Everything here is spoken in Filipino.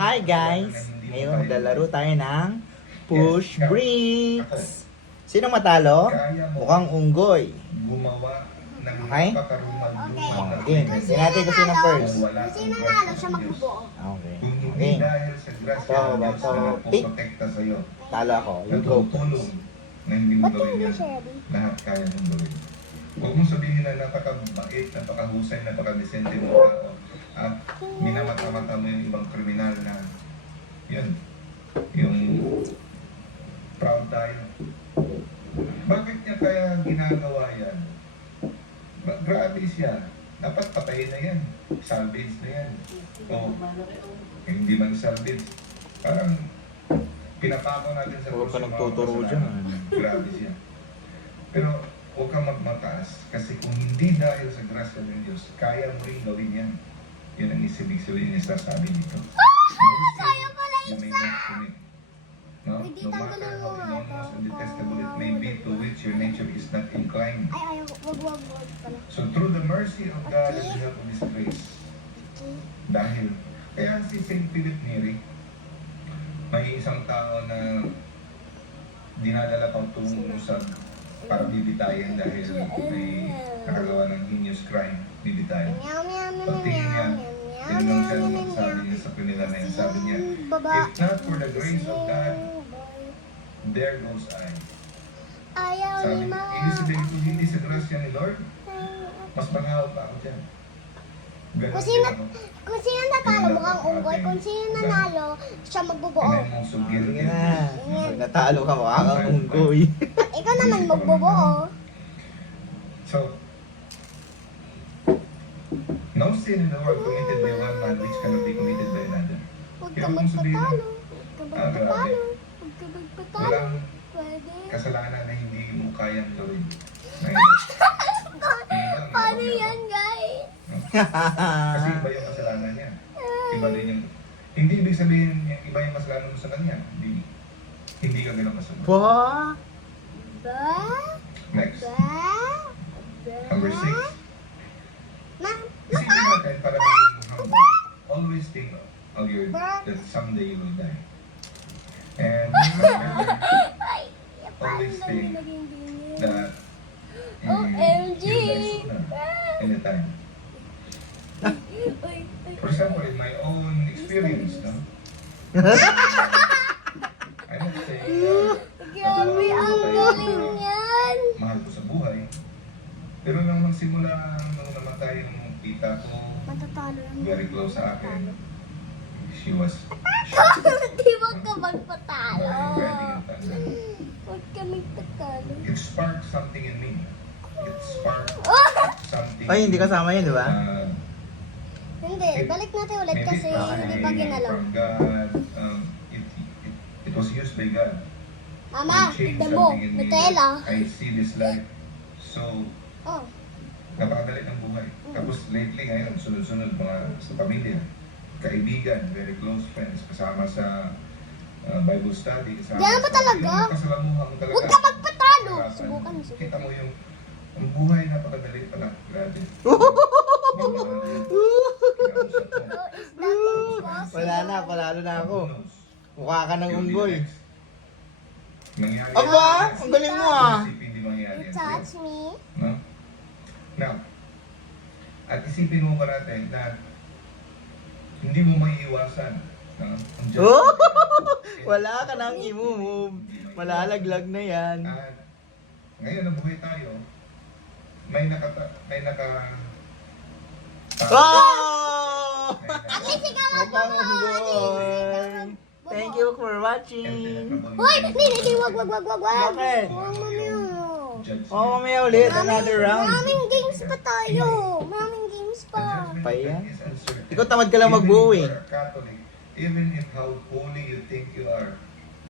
Hi guys! Ngayon maglalaro tayo ng push bricks. Sino matalo? Mukhang unggoy. Gumawa ng Okay? napakarumal-dumal na Okay, tingnan natin kung sino first. Wala Kung sino kang nalo, grasya siya ng magbubuo. Okay. Kung hindi Okay. dahil sa grasya Ito, ng Diyos bato, na pick. puprotekta sa iyo, Talo ako. You go. nagtutulong na hindi mo Ba't gawin hindi yan, siya ready? lahat kaya mong gawin. Huwag mong sabihin na napakabait, napakahusay, napakadesente mo tao at minamata-mata mo yung ibang kriminal na yun, yung proud tayo. Bakit niya kaya ginagawa yan? Grabe siya. Dapat patayin na yan. Salvage na yan. O, hindi man salvage. Parang pinapako natin sa Huwag ka krus yung mga nagtuturo kasalanan. dyan. Grabe siya. Pero huwag kang magmataas kasi kung hindi dahil sa grasya ng Diyos, kaya mo rin gawin yan. Yun ang isibig sabihin niya sabi dito. Sayang pala You may isa! not commit. No? Hindi, No matter tanggalin how mo nga enormous ito. and detestable it may be to which your nature is not inclined. Ay, wag pala. So through the mercy of God and the help of His grace, dahil, kaya si St. Philip Neri, may isang tao na dinadala pang tungo sa para bibitayin dahil may nakagawa ng heinous crime, bibitayin. Meow, meow, meow, Pagtingin niya, meow, tinanong siya meow, nung meow, sabi meow. niya sa kriminal na yun, sabi niya, Baba. if not for the grace of God, there goes I. Ayaw Sabi ni niya, Ma. ibig sabihin kung hindi sa grasya ni Lord, mas mangaw pa ako dyan. Ganun Kung sino, din ako. kung sino natalo, mukhang unggoy. Kung sino nanalo, siya magbubuo. Tingnan mo, sugil Sige din. na. Pag natalo ka, mukha kang unggoy. At ikaw naman magbubuo. So, no sin in the world committed by one man which cannot be committed by another. Huwag ka Kaya kung sabihin mo, magpatalo. Huwag ka magpatalo. Huwag ka magpatalo. walang Pwede. kasalanan na hindi mo kayang gawin. Paano yan, guys? Kasi iba yung kasalanan niya. Iba din yung... Hindi ibig sabihin yung iba yung kasalanan mo sa kanya. Hindi ka ganun kasunod. Ba? Ba? Next. Ba? Number 6. Ma? Isipin natin para maging humble. Always think of your that someday you will die. And remember, Ay, always paano think naging ganyan? that OMG! you'll die sooner in a time. Ay, For example, in my own experience, no? I must say, grabe, ang galing yan! mahal ko sa buhay. Pero nung magsimula, nung namatay yung tita ko, Matatalo lang. very close sa akin, she was Di wag ka magpatalo. ready and tanda. Huwag ka magpatalo. It sparked something in me. It sparked something. Ay, hindi kasama yun, di ba? Hindi, balik natin ulit maybe kasi hindi pa ginalaw. from God, it was used by God. Mama, To change tignan mo, something in me Nutella. that I see this life. So, Oh, napakadali ng buhay. Tapos lately ngayon, sunod-sunod mga sa pamilya, kaibigan, very close friends, kasama sa Bible study. Kasama Ganun ba sa- talaga? Yung kasalamuhan mo talaga. huwag ka magpatalo! Harapan. Subukan mo, Kita subukan. mo yung ang buhay napakadali pala. Grabe. So, is that impossible? Wala na, panalo na ako. Who knows? Mukha ka ng You'll be unggoy. next. Mangyari Aba, yan. ang galing mo ah. Isipin, hindi mangyari You yan. touch me? No? Now, at isipin mo parate na hindi mo maiiwasan. No? Ang Diyos- Oh! Wala ka nang i-move. Malalaglag na yan. At ngayon na buhay tayo, may naka Oh! At least ikaw ang Mukhang bubuo. At least ikaw unggoy. ang bubuo. Thank you for watching. Hoy! Hindi, wag. Bakit? Huwag mamaya. Oh, mamaya ulit. Another round. Maraming games pa tayo. Maraming games pa. Pa yan? Ikaw tamad ka lang magbuo eh. Catholic, even if how holy you think you are,